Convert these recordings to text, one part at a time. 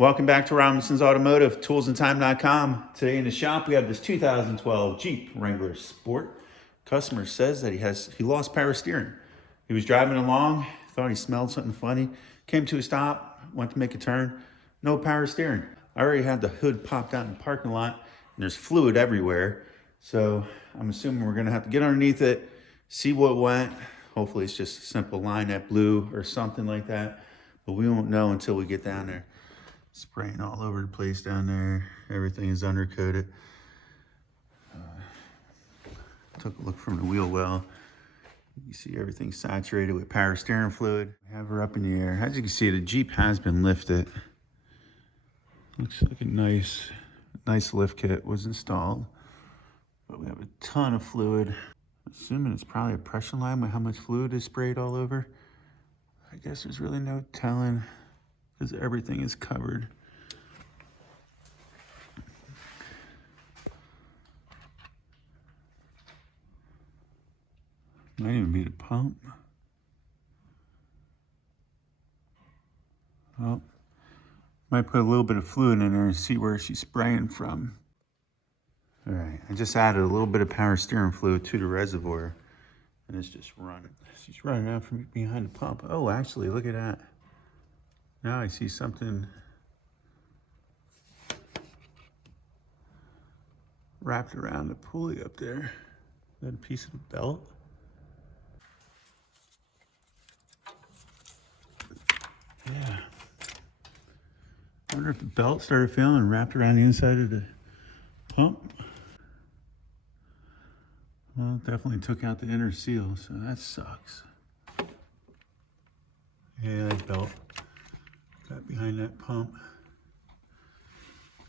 Welcome back to Robinson's Automotive, toolsandtime.com. Today in the shop we have this 2012 Jeep Wrangler Sport. Customer says that he lost power steering. He was driving along, thought he smelled something funny, came to a stop, went to make a turn, no power steering. I already had the hood popped out in the parking lot and there's fluid everywhere. So I'm assuming we're gonna have to get underneath it, see what went. Hopefully it's just a simple line that blew or something like that, but we won't know until we get down there. Spraying all over the place down there. Everything is undercoated. Took a look from the wheel well. You see everything saturated with power steering fluid. We have her up in the air. As you can see, the Jeep has been lifted. Looks like a nice lift kit was installed. But we have a ton of fluid. Assuming it's probably a pressure line with how much fluid is sprayed all over. I guess there's really no telling, because everything is covered. Might even be the pump. Well, might put a little bit of fluid in there and see where she's spraying from. All right, I just added a little bit of power steering fluid to the reservoir, and it's just running. She's running out from behind the pump. Oh, actually, look at that. Now I see something wrapped around the pulley up there. Is that a piece of the belt? Yeah. I wonder if the belt started failing and wrapped around the inside of the pump. Well, it definitely took out the inner seal, so that sucks. Yeah, that belt got behind that pump.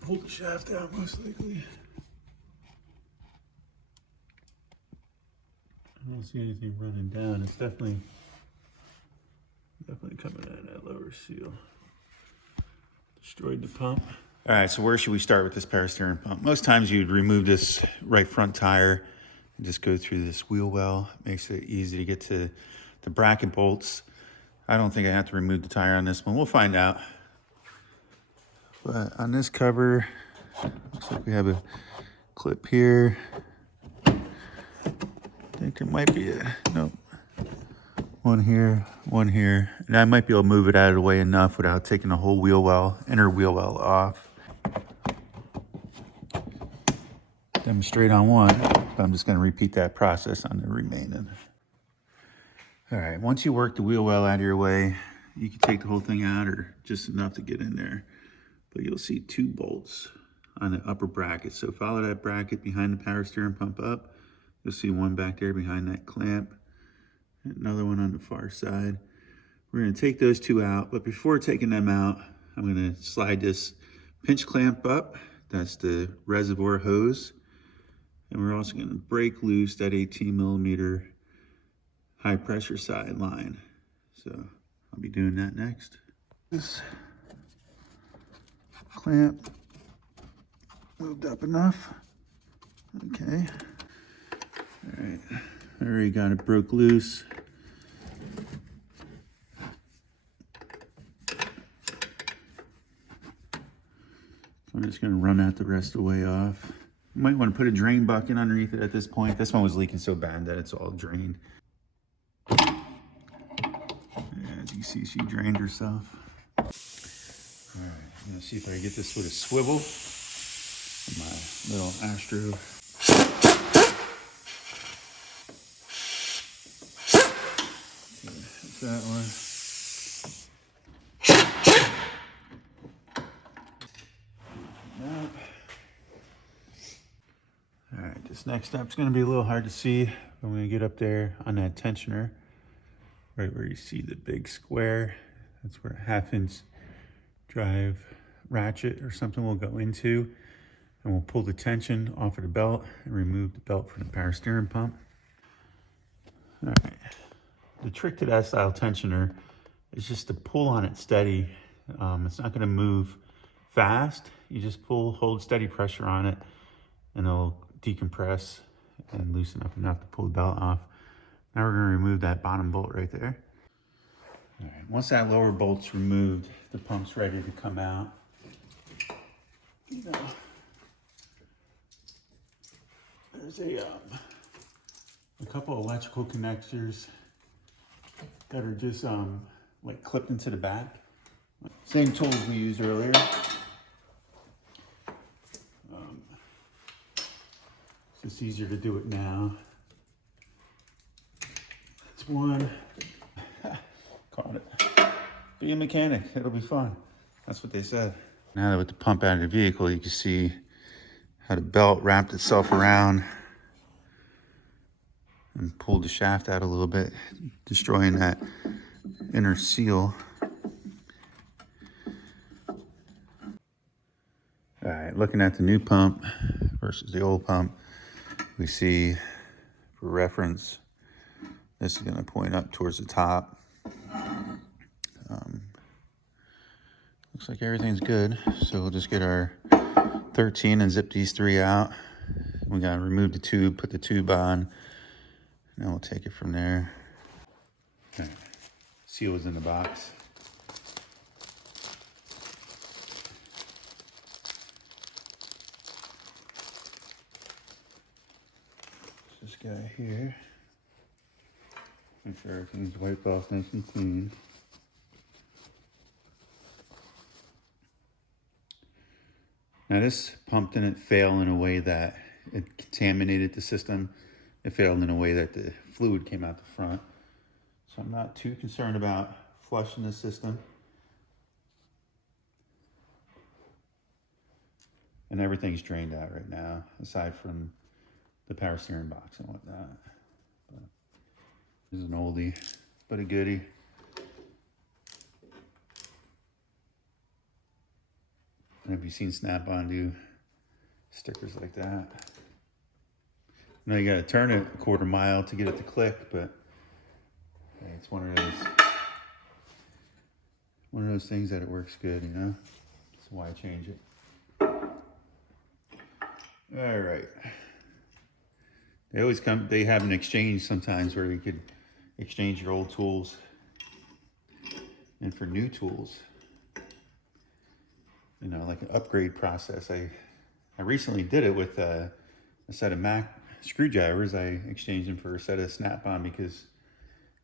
Pulled the shaft out, most likely. I don't see anything running down. It's definitely coming out of that lower seal. Destroyed the pump. All right, so where should we start with this power steering pump? Most times you'd remove this right front tire and just go through this wheel well. It makes it easy to get to the bracket bolts. I don't think I have to remove the tire on this one. We'll find out. But on this cover, looks like we have a clip here. I think there might be nope. One here, and I might be able to move it out of the way enough without taking the whole wheel well, inner wheel well off. Demonstrate on one, but I'm just gonna repeat that process on the remaining. All right, once you work the wheel well out of your way, you can take the whole thing out or just enough to get in there. But you'll see two bolts on the upper bracket. So follow that bracket behind the power steering pump up. You'll see one back there behind that clamp. Another one on the far side. We're gonna take those two out, but before taking them out, I'm gonna slide this pinch clamp up. That's the reservoir hose. And we're also gonna break loose that 18 millimeter high pressure side line. So I'll be doing that next. This clamp moved up enough. Okay. All right, I already got it broke loose. I'm just gonna run that the rest of the way off. You might want to put a drain bucket underneath it at this point. This one was leaking so bad that it's all drained. Yeah, as you see, she drained herself. All right, I'm gonna see if I can get this with a swivel. My little Astro. That's that one. All right, this next step's gonna be a little hard to see. I'm gonna get up there on that tensioner, right where you see the big square. That's where a 1/2-inch drive ratchet or something will go into. And we'll pull the tension off of the belt and remove the belt from the power steering pump. All right, the trick to that style tensioner is just to pull on it steady. It's not gonna move fast. You just hold steady pressure on it and it'll decompress and loosen up enough to pull the belt off. Now we're gonna remove that bottom bolt right there. All right, once that lower bolt's removed, the pump's ready to come out. you know, there's a couple electrical connectors that are just like clipped into the back. Same tools we used earlier. It's just easier to do it now. That's one. Caught it. Be a mechanic, it'll be fun. That's what they said. Now that with the pump out of the vehicle, you can see how the belt wrapped itself around and pulled the shaft out a little bit, destroying that inner seal. All right, looking at the new pump versus the old pump, we see, for reference, this is going to point up towards the top. Looks like everything's good, so we'll just get our 13 and zip these 3 out. We got to remove the tube, put the tube on, and we'll take it from there. Okay. Seal is in the box. This guy here. Make sure everything's wiped off nice and clean. Now this pump didn't fail in a way that it contaminated the system. It failed in a way that the fluid came out the front. So I'm not too concerned about flushing the system. And everything's drained out right now, aside from the power steering box and whatnot. But this is an oldie, but a goodie. Have you seen Snap-on do stickers like that? Now you gotta turn it a quarter mile to get it to click, but hey, it's one of those things that it works good, you know? That's why I change it. All right. They have an exchange sometimes where you could exchange your old tools and for new tools. You know, like an upgrade process. I recently did it with a set of Mac screwdrivers. I exchanged them for a set of Snap-on because,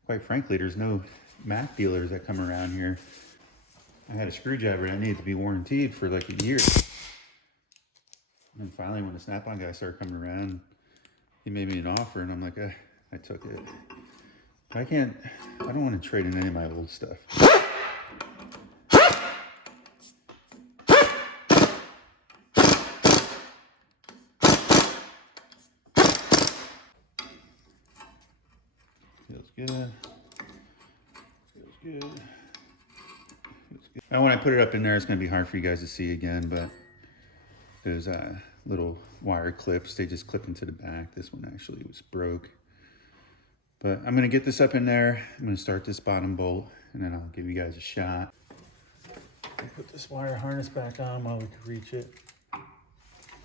quite frankly, there's no Mac dealers that come around here. I had a screwdriver that needed to be warranted for like a year. And finally, when the Snap-on guy started coming around, he made me an offer, and I'm like, I took it. I don't want to trade in any of my old stuff. Feels good. Feels good. Feels good. And when I put it up in there, it's going to be hard for you guys to see again, but those little wire clips, they just clip into the back. This one actually was broke. But I'm going to get this up in there. I'm going to start this bottom bolt, and then I'll give you guys a shot. Put this wire harness back on while we can reach it.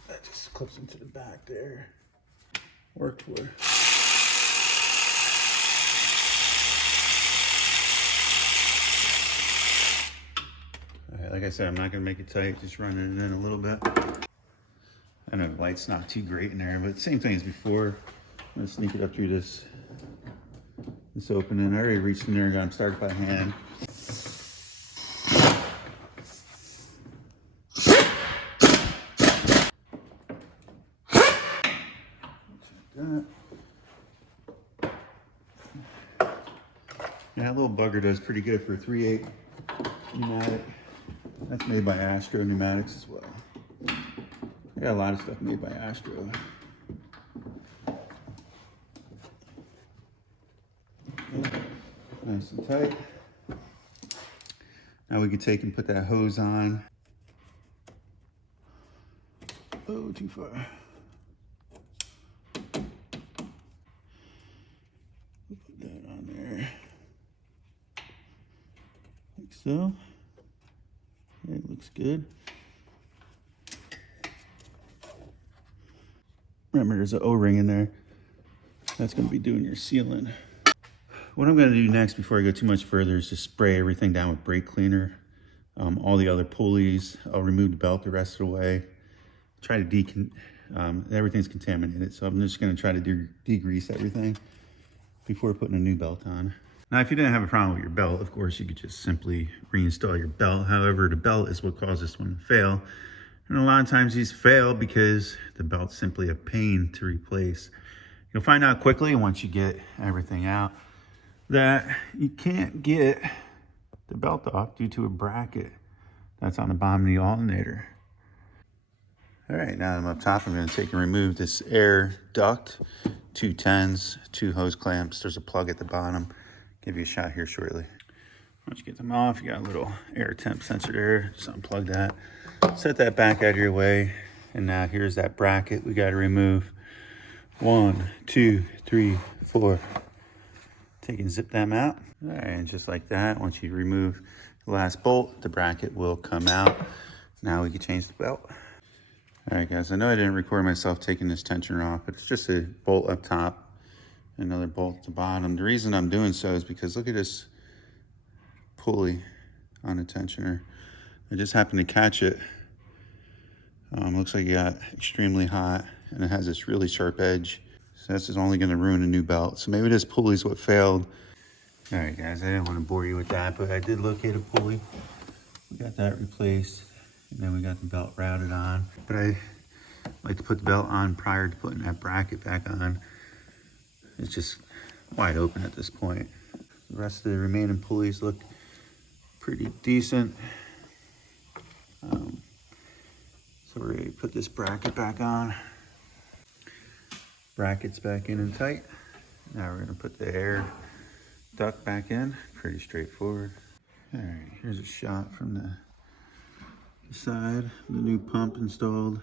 That just clips into the back there. Worked for. Like I said, I'm not gonna make it tight, just running it in a little bit. I know the light's not too great in there, but same thing as before. I'm gonna sneak it up through this opening. I already reached in there and got them started by hand. Yeah, that little bugger does pretty good for a 3/8 pneumatic. That's made by Astro Pneumatics as well. I got a lot of stuff made by Astro. Okay. Nice and tight. Now we can take and put that hose on. Oh, too far. Put that on there. Like so. It looks good. Remember, there's an O-ring in there. That's going to be doing your sealing. What I'm going to do next, before I go too much further, is just spray everything down with brake cleaner. All the other pulleys, I'll remove the belt the rest of the way. try to everything's contaminated. So I'm just gonna try to degrease everything before putting a new belt on. Now, if you didn't have a problem with your belt, of course, you could just simply reinstall your belt. However, the belt is what causes this one to fail. And a lot of times these fail because the belt's simply a pain to replace. You'll find out quickly once you get everything out that you can't get the belt off due to a bracket that's on the bottom of the alternator. All right, now I'm up top, I'm gonna take and remove this air duct, 2 10s, 2 hose clamps. There's a plug at the bottom. Give you a shot here shortly. Once you get them off, you got a little air temp sensor there. Just unplug that. Set that back out of your way. And now here's that bracket we gotta remove. 1, 2, 3, 4. Take and zip them out. All right, and just like that, once you remove the last bolt, the bracket will come out. Now we can change the belt. All right, guys, I know I didn't record myself taking this tensioner off, but it's just a bolt up top, another bolt at the bottom. The reason I'm doing so is because look at this pulley on the tensioner. I just happened to catch it. Looks like it got extremely hot, and it has this really sharp edge. So this is only gonna ruin a new belt. So maybe this pulley's what failed. All right, guys, I didn't want to bore you with that, but I did locate a pulley. We got that replaced, and then we got the belt routed on. But I like to put the belt on prior to putting that bracket back on. It's just wide open at this point. The rest of the remaining pulleys look pretty decent. So we're ready to put this bracket back on. Bracket's back in and tight. Now we're gonna put the air duct back in. Pretty straightforward. All right, here's a shot from the side. The new pump installed.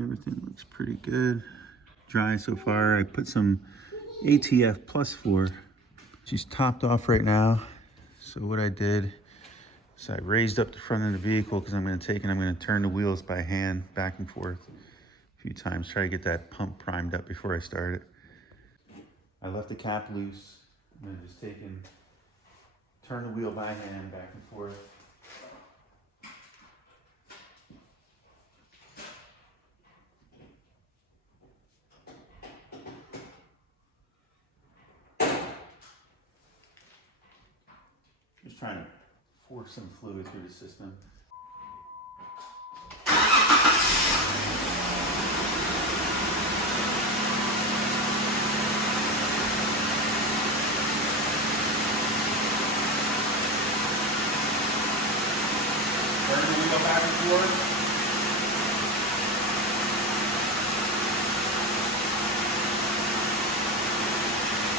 Everything looks pretty good. Dry so far. I put some ATF plus 4. She's topped off right now. So what I did is I raised up the front of the vehicle because I'm going to turn the wheels by hand back and forth a few times. Try to get that pump primed up before I start it. I left the cap loose and then just turn the wheel by hand back and forth. Just trying to force some fluid through the system. Turn the wheel back and forth.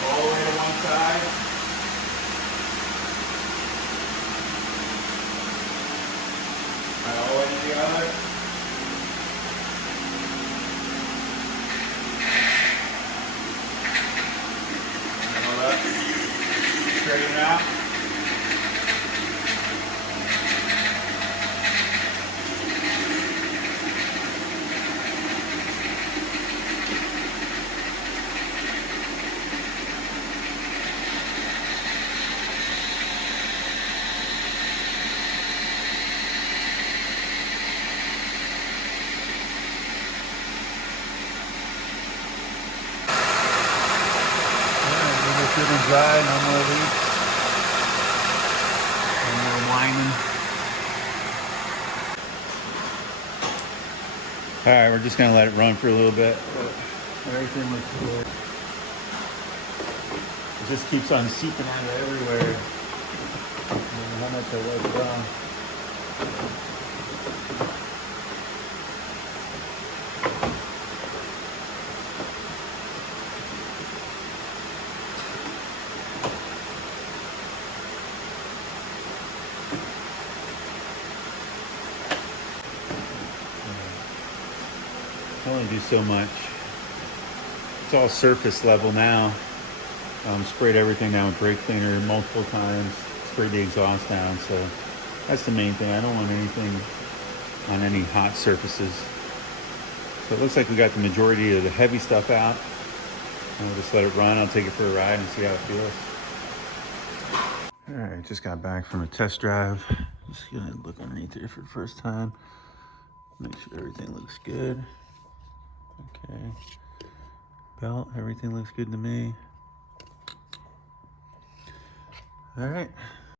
All the way to one side. All the way to the other. Hold up. Straighten it out. Good and dry, no more leaks, no more whining. All right, we're just gonna let it run for a little bit. Everything looks good. It just keeps on seeping out of everywhere. I don't know how much I wipe it on. I only do so much. It's all surface level now. Sprayed everything down with brake cleaner multiple times. Sprayed the exhaust down, so that's the main thing. I don't want anything on any hot surfaces. So it looks like we got the majority of the heavy stuff out. I'll just let it run. I'll take it for a ride and see how it feels. All right, just got back from a test drive. Just gonna look underneath here for the first time. Make sure everything looks good. Okay. Belt, everything looks good to me. All right.